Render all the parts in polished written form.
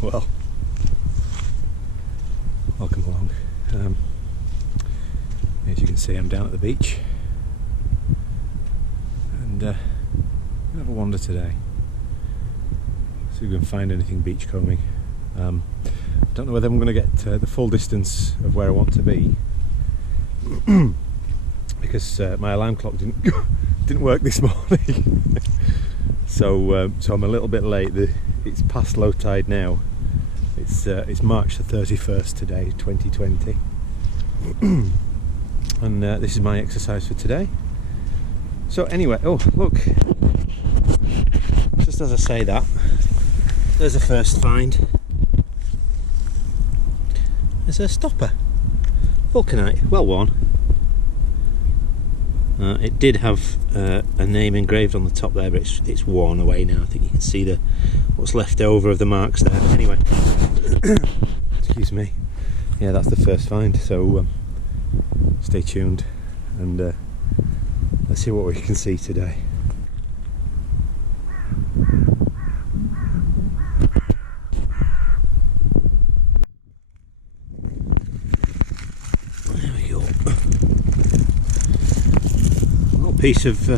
Well, welcome along. As you can see, I'm down at the beach and I'm gonna have a wander today. See if we can find anything beachcombing. I don't know whether I'm going to get the full distance of where I want to be because my alarm clock didn't work this morning. so I'm a little bit late. It's past low tide now. It's March the 31st today, 2020. And this is my exercise for today. So anyway, oh look, just as I say that, there's a first find. There's a stopper, vulcanite, well worn. It did have a name engraved on the top there, but it's worn away now. I think you can see what's left over of the marks there. But anyway, excuse me. Yeah, that's the first find. So stay tuned and let's see what we can see today. There we go. A little piece of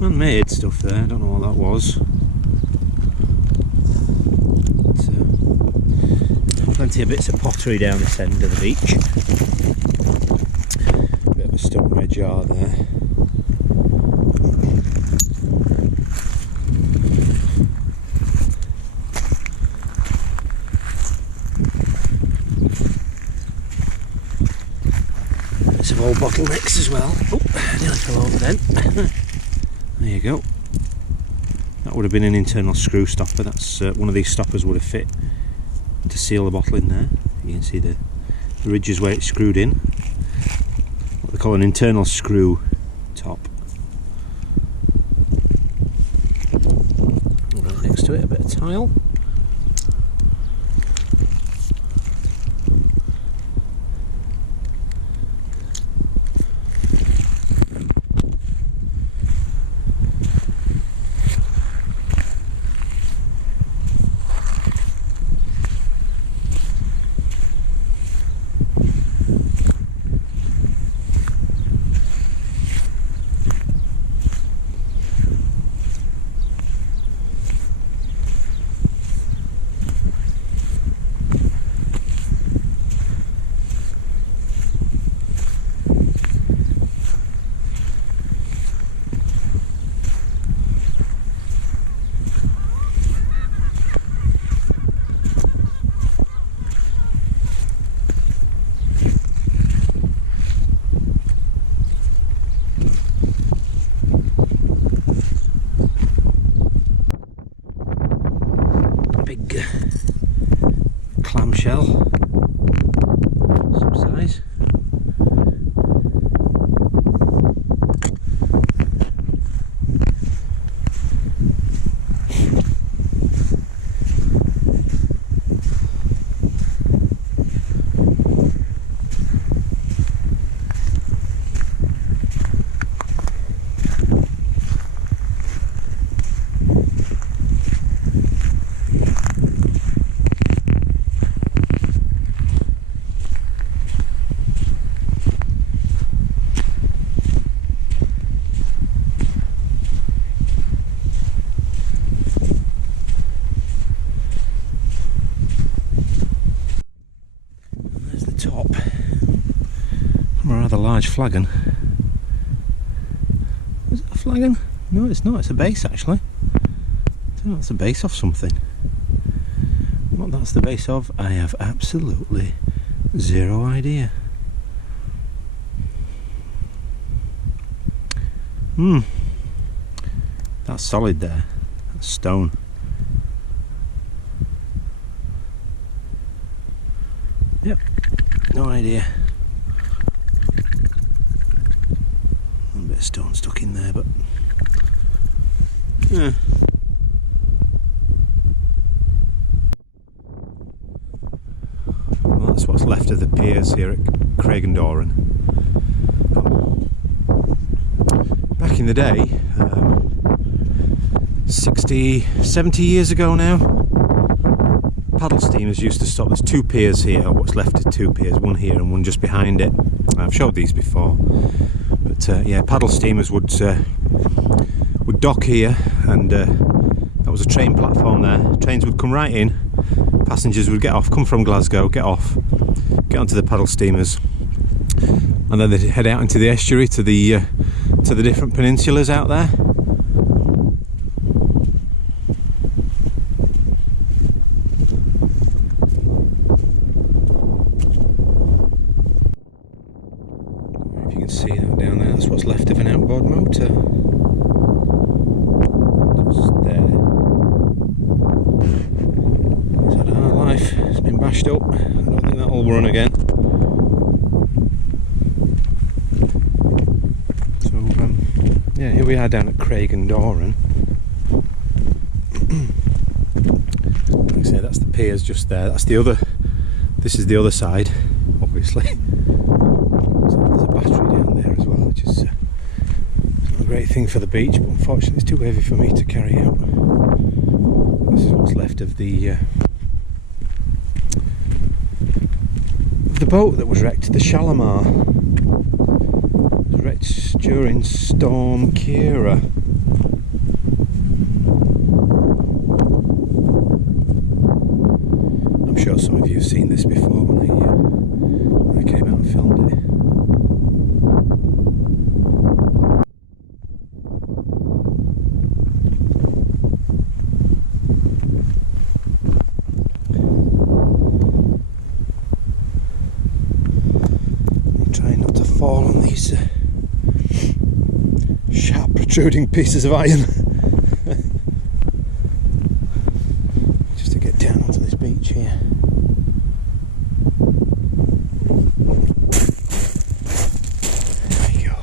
man-made stuff there. I don't know what that was. Plenty of bits of pottery down this end of the beach. Bit of a stoneware jar there. Bits of old bottlenecks as well. Oh, nearly fell over then. There you go. That would have been an internal screw stopper. That's one of these stoppers would have fit to seal the bottle in there. You can see the ridges where it's screwed in. What they call an internal screw top. Right next to it, a bit of tile. Big clamshell, some size. Top from a rather large flagon. Is it a flagon? No, it's not. It's a base actually. I think that's the base of something. What that's the base of, I have absolutely zero idea. That's solid there. That's stone. Yep. No idea. A bit of stone stuck in there, but yeah. Well, that's what's left of the piers here at Craig and Doran. Back in the day, 60, 70 years ago now, paddle steamers used to stop. There's two piers here, or what's left of two piers, one here and one just behind it. I've showed these before, but yeah, paddle steamers would dock here, and that was a train platform there. Trains would come right in, passengers would get off, come from Glasgow, get off, get onto the paddle steamers, and then they'd head out into the estuary to the different peninsulas out there. If you can see that down there, that's what's left of an outboard motor. Just there. It's had a hard life, it's been bashed up. I don't think that'll run again. Yeah, here we are down at Craig and Doran. Like I say, that's the piers just there. That's the other. This is the other side, obviously. So there's a battery down there as well, which is not a great thing for the beach, but unfortunately it's too heavy for me to carry out. This is what's left of the boat that was wrecked, the Shalimar. Wrecked during Storm Kira. I'm sure some of you have seen this before when I came out and filmed it. Trying not to fall on these sharp protruding pieces of iron just to get down onto this beach here. There we go.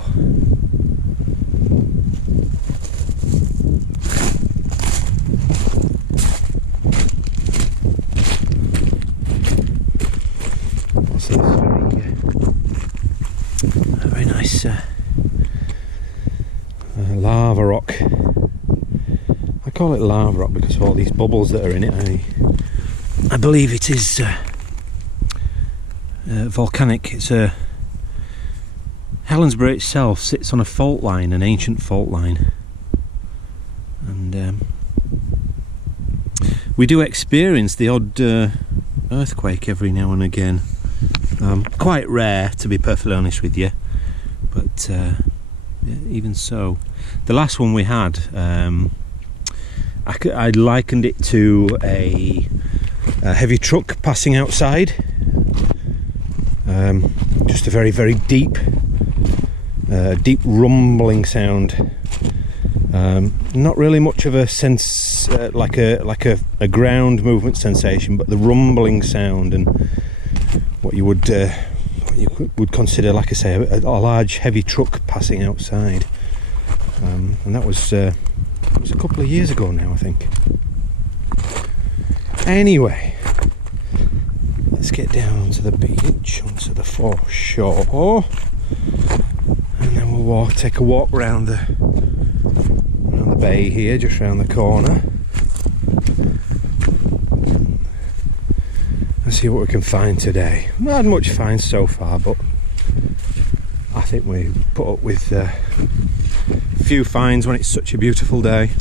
Also, this is very nice lava rock. I call it lava rock because of all these bubbles that are in it. I believe it is volcanic. It's Helensburgh itself sits on a fault line, an ancient fault line, and we do experience the odd earthquake every now and again. Quite rare, to be perfectly honest with you, but yeah, even so, the last one we had, I likened it to a heavy truck passing outside. Just a very, very deep rumbling sound. Not really much of a sense, like a ground movement sensation, but the rumbling sound, and what you would consider, like I say, a large heavy truck passing outside. And that was a couple of years ago now, I think. Anyway, let's get down onto the beach, onto the foreshore, and then we'll take a walk around the bay here, just round the corner, and see what we can find today. Not had much find so far, but I think we put up with a few finds when it's such a beautiful day.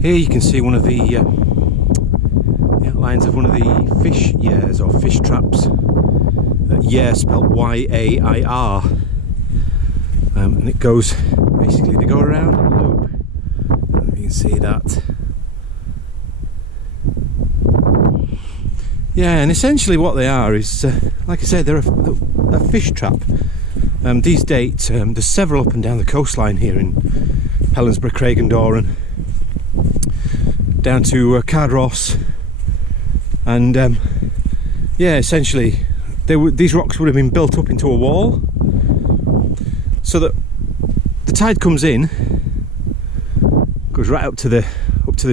Here you can see one of the outlines of one of the fish yairs, or fish traps. Yair spelled Y-A-I-R, and it goes, basically they go around a loop. You can see that. Yeah, and essentially what they are is, like I said, they're a fish trap. These date, there's several up and down the coastline here in Helensburgh, Craig and Doran, down to Cardross, and yeah, essentially these rocks would have been built up into a wall, so that the tide comes in, goes right up to the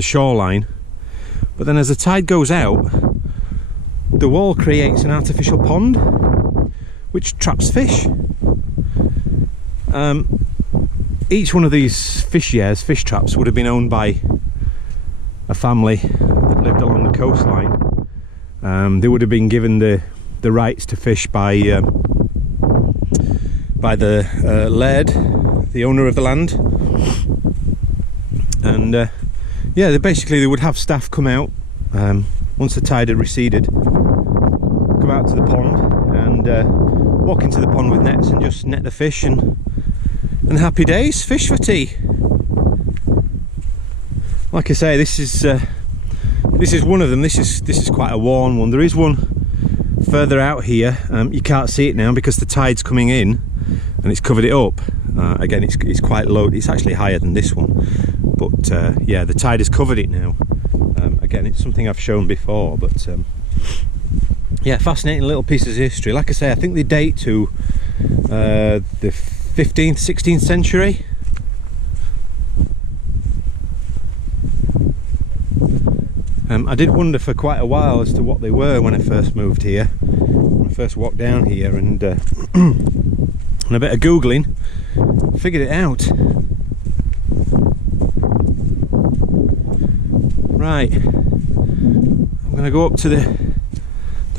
shoreline, but then as the tide goes out, the wall creates an artificial pond which traps fish. Each one of these fish traps would have been owned by a family that lived along the coastline. They would have been given the rights to fish by the laird, the owner of the land, and yeah, they would have staff come out once the tide had receded, come out to the pond and walk into the pond with nets and just net the fish, and happy days, fish for tea. Like I say, this is one of them. This is quite a worn one. There is one further out here. You can't see it now because the tide's coming in and it's covered it up. Again, it's quite low. It's actually higher than this one, but yeah, the tide has covered it now. Again, it's something I've shown before, but yeah, fascinating little pieces of history. Like I say, I think they date to the 15th, 16th century. I did wonder for quite a while as to what they were when I first moved here, when I first walked down here, and and a bit of googling, figured it out. Right, I'm going to go up to the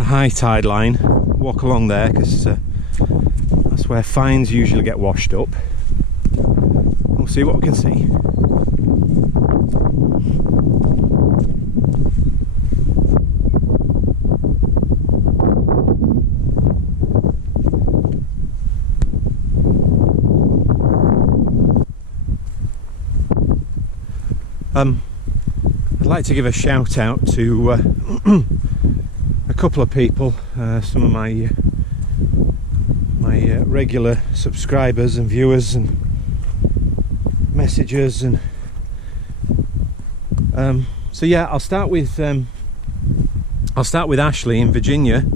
high tide line, walk along there, because that's where fines usually get washed up. We'll see what we can see. I'd like to give a shout out to a couple of people, some of my regular subscribers and viewers and messengers, and so yeah, I'll start with Ashley in Virginia,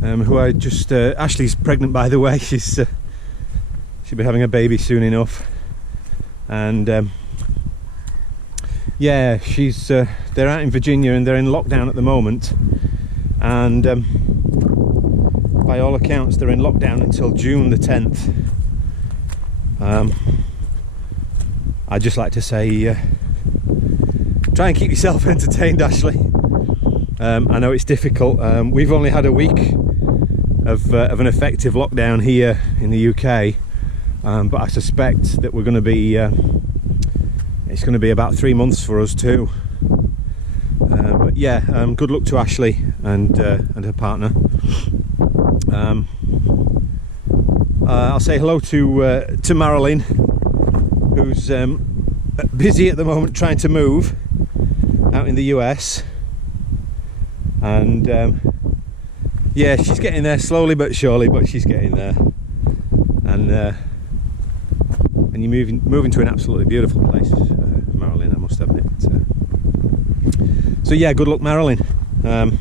who I just Ashley's pregnant, by the way. She'll be having a baby soon enough, and yeah, they're out in Virginia and they're in lockdown at the moment, and by all accounts they're in lockdown until June the 10th. I'd just like to say, try and keep yourself entertained, Ashley. I know it's difficult. We've only had a week of an effective lockdown here in the UK, but I suspect that we're going to be it's going to be about 3 months for us too. But yeah, good luck to Ashley and her partner. I'll say hello to Marilyn, who's busy at the moment trying to move out in the US, and yeah, she's getting there slowly but surely, but she's getting there, and you're moving to an absolutely beautiful place, Marilyn, I must admit. So yeah, good luck, Marilyn. And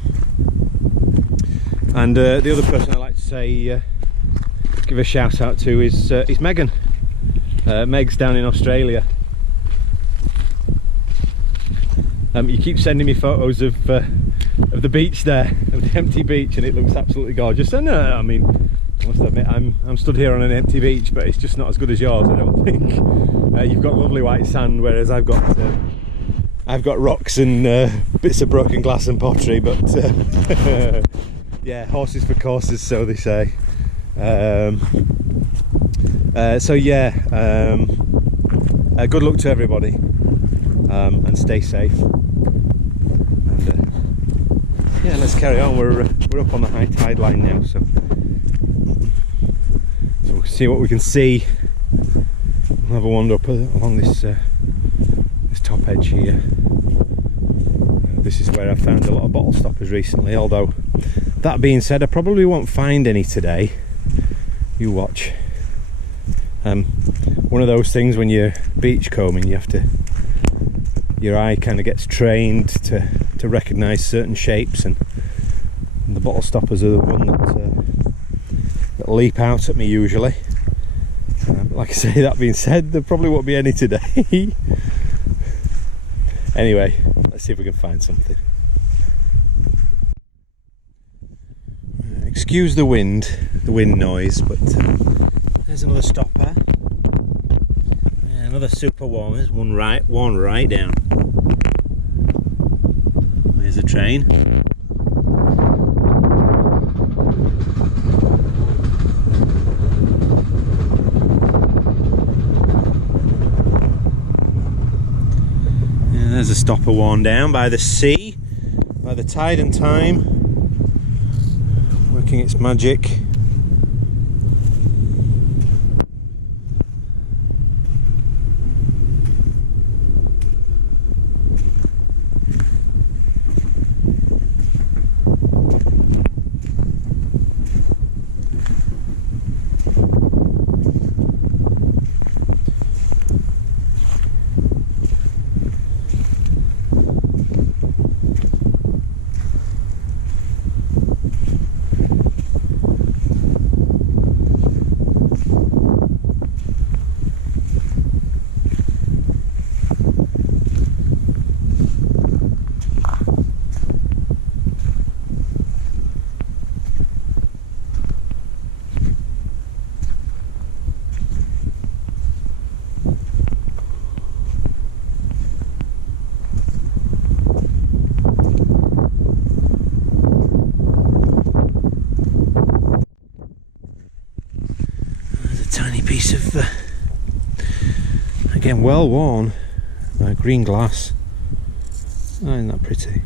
the other person I'd like to say, give a shout out to is Megan. Meg's down in Australia. You keep sending me photos of the beach there, of the empty beach, and it looks absolutely gorgeous. And I mean, I must admit, I'm stood here on an empty beach, but it's just not as good as yours, I don't think. You've got lovely white sand, whereas I've got rocks and bits of broken glass and pottery. But yeah, horses for courses, so they say. So yeah, good luck to everybody, and stay safe. And yeah, let's carry on. We're up on the high tide line now, so we'll see what we can see. We'll have a wander up along this top edge here. This is where I found a lot of bottle stoppers recently, although that being said, I probably won't find any today. You watch. One of those things when you're beach combing, you have to, your eye kind of gets trained to recognise certain shapes, and And the bottle stoppers are the one that leap out at me usually. Like I say, that being said, there probably won't be any today. Anyway, let's see if we can find something. Excuse the wind noise, but there's another stopper. Yeah, another super warm. There's one right down. There's a train. Yeah, there's a stopper worn down by the sea, by the tide and time, working its magic. Tiny piece of again well worn green glass. Oh, isn't that pretty?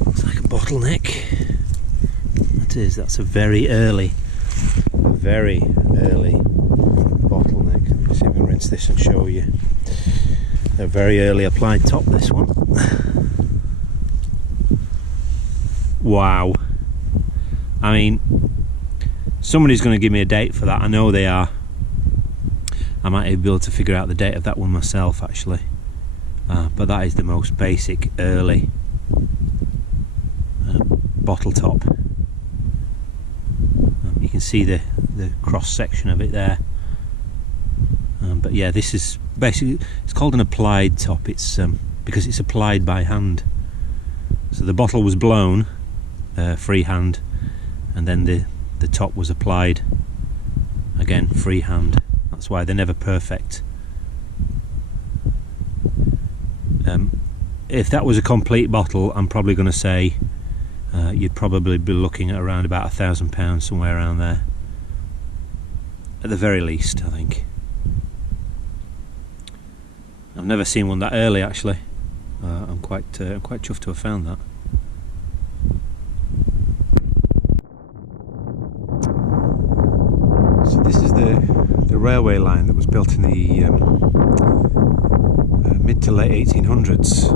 Looks like a bottleneck. That is, that's a very early bottleneck. Let me see if I can rinse this and show you. A very early applied top, this one. Wow. I mean, somebody's going to give me a date for that. I know they are. I might be able to figure out the date of that one myself, actually. But that is the most basic early bottle top. You can see the cross section of it there. But yeah, this is basically, it's called an applied top. It's because it's applied by hand. So the bottle was blown freehand, and then the top was applied again freehand. That's why they're never perfect. If that was a complete bottle, I'm probably going to say you'd probably be looking at around about £1,000, somewhere around there, at the very least, I think. I've never seen one that early, actually. I'm quite chuffed to have found that. So this is the railway line that was built in the mid to late 1800s.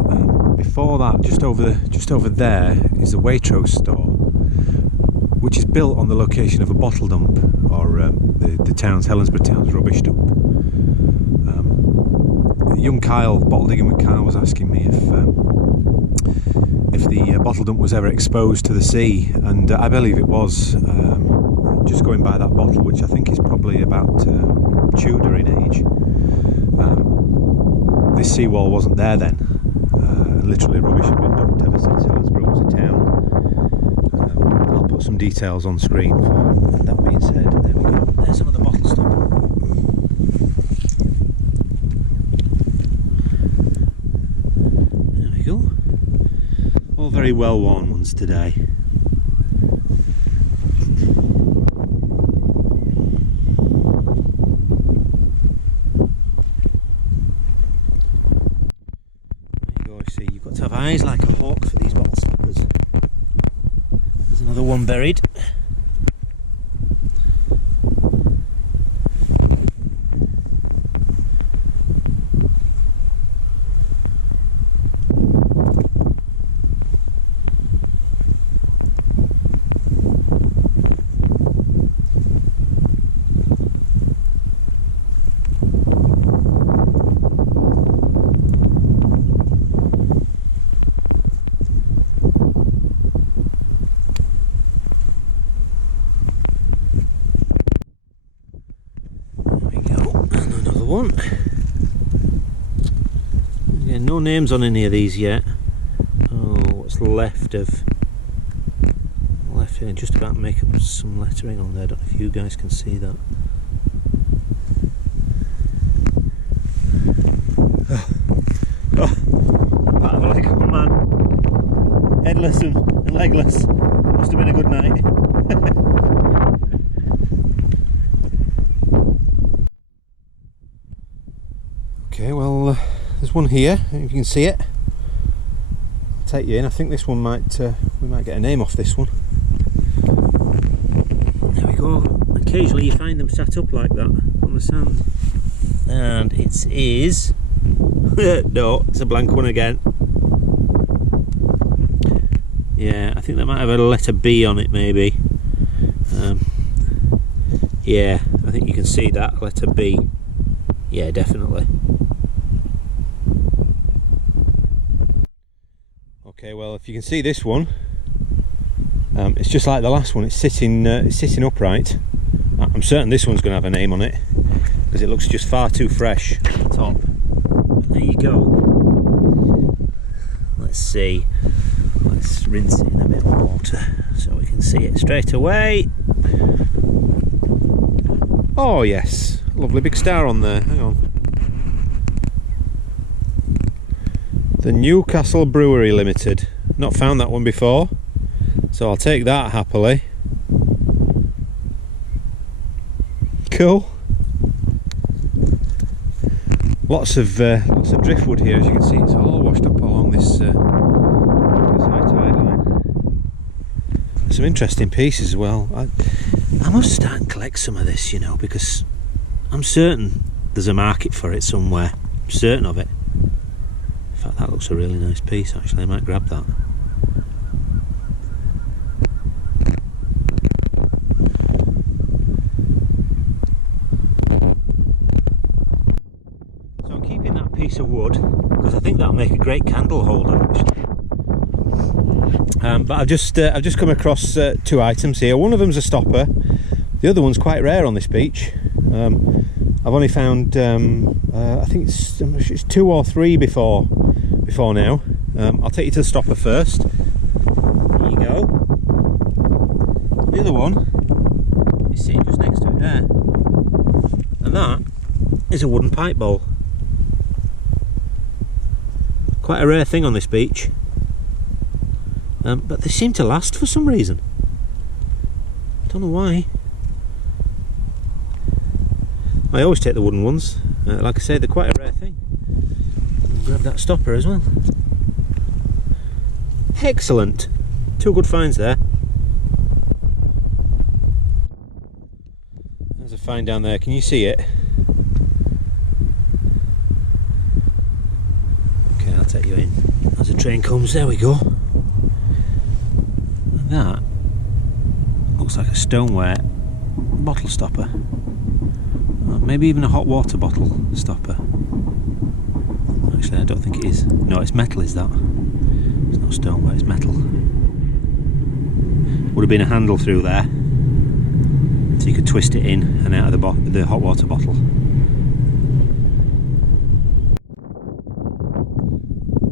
Before that, just over there is a Waitrose store, which is built on the location of a bottle dump, or the town's, Helensburgh town's rubbish dump. Young Kyle, bottle digging with Kyle, was asking me if the bottle dump was ever exposed to the sea, and I believe it was. Just going by that bottle, which I think is probably about Tudor in age. This seawall wasn't there then. Literally rubbish had been dumped ever since Helensburgh was a town. I'll put some details on screen for that being said. There we go. There's another bottle stopper. There we go. All very well worn ones today. To have eyes like a hawk for these bottle stoppers. There's another one buried. names on any of these yet. Oh, what's left of... Left here, just about to make up some lettering on there. I don't know if you guys can see that. Oh, part of a leg on man. Headless and legless. Must have been a good night. Okay, well, there's one here, if you can see it. I'll take you in. I think this one might, we might get a name off this one. There we go. Occasionally you find them sat up like that on the sand. And it is... no, it's a blank one again. Yeah, I think that might have a letter B on it maybe. Yeah, I think you can see that, letter B. Yeah, definitely. Okay, well, if you can see this one, it's just like the last one. It's sitting upright. I'm certain this one's going to have a name on it because it looks just far too fresh at the top. But there you go. Let's see. Let's rinse it in a bit of water so we can see it straight away. Oh yes, lovely big star on there. Hang on. The Newcastle Brewery Limited. Not found that one before, so I'll take that happily. Cool. Lots of driftwood here, as you can see. It's all washed up along this high tide line. Some interesting pieces as well. I must start and collect some of this, you know, because I'm certain there's a market for it somewhere. I'm certain of it. In fact, that looks a really nice piece actually. I might grab that. So I'm keeping that piece of wood because I think that'll make a great candle holder actually. But I've just come across two items here. One of them's a stopper. The other one's quite rare on this beach. I've only found I think it's 2 or 3 before now. I'll take you to the stopper first. There you go. The other one is sitting just next to it there, and that is a wooden pipe bowl. Quite a rare thing on this beach. But they seem to last for some reason. Don't know why. I always take the wooden ones. Like I say, they're quite a rare thing. I'll grab that stopper as well. Excellent. 2 good finds there. There's a find down there. Can you see it? Okay, I'll take you in. As the train comes, there we go. That looks like a stoneware bottle stopper, maybe even a hot water bottle stopper. Actually, I don't think it is. No, it's metal, is that? It's not stoneware, it's metal. Would have been a handle through there, so you could twist it in and out of the hot water bottle.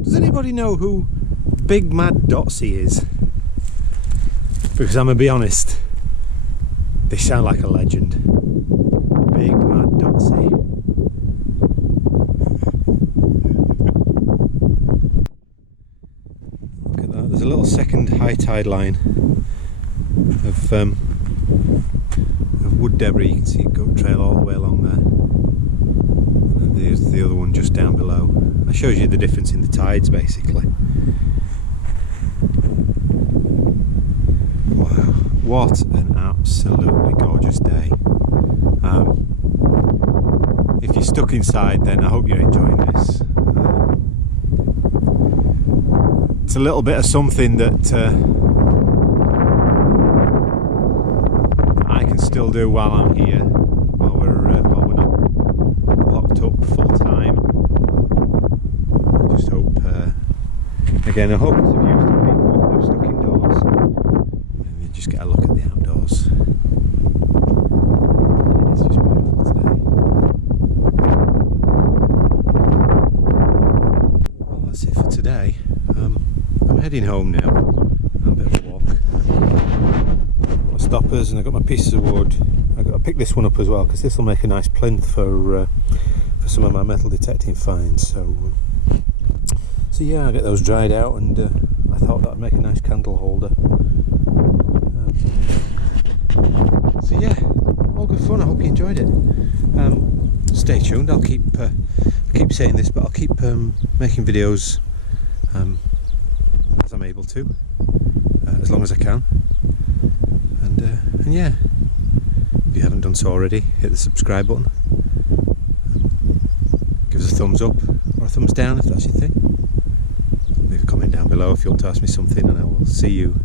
Does anybody know who Big Mad Dotsy is? Because I'm going to be honest, they sound like a legend. Big Mad Dotsy. Look at that, there's a little second high tide line of wood debris. You can see it go trail all the way along there. And there's the other one just down below. That shows you the difference in the tides basically. What an absolutely gorgeous day. If you're stuck inside, then I hope you're enjoying this. It's a little bit of something that I can still do while I'm here, while we're not locked up full time. I just hope, again, I hope it's of use to people that are stuck indoors. Just get a look at the outdoors. And it's just beautiful today. Well, for today. I'm heading home now. A bit of a walk. My stoppers, and I've got my pieces of wood. I've got to pick this one up as well because this will make a nice plinth for some of my metal detecting finds. So yeah, I'll get those dried out, and I thought that'd make a nice candle holder. So yeah, all good fun. I hope you enjoyed it. Stay tuned. I'll keep saying this, but I'll keep making videos as I'm able to, as long as I can. And yeah, if you haven't done so already, hit the subscribe button. Give us a thumbs up or a thumbs down if that's your thing. Leave a comment down below if you want to ask me something, and I will see you